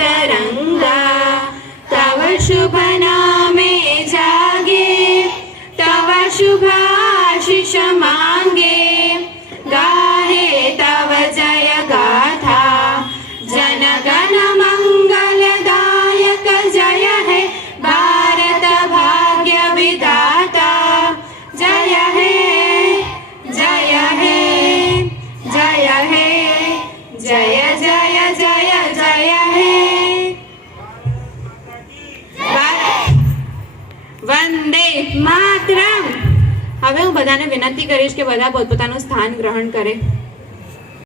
तरंगा तव शुभ नामे जागे तव शुभ आशीष मांगे गाहे तव जय गाथा जन गण मंगलदायक जय है भारत भाग्य विधाता जय है जय है जय है जय जय जय जय है वंदे मातरम। હવે હું બધાને વિનંતી કરીશ કે બધા પોતપોતાનું સ્થાન ગ્રહણ કરે।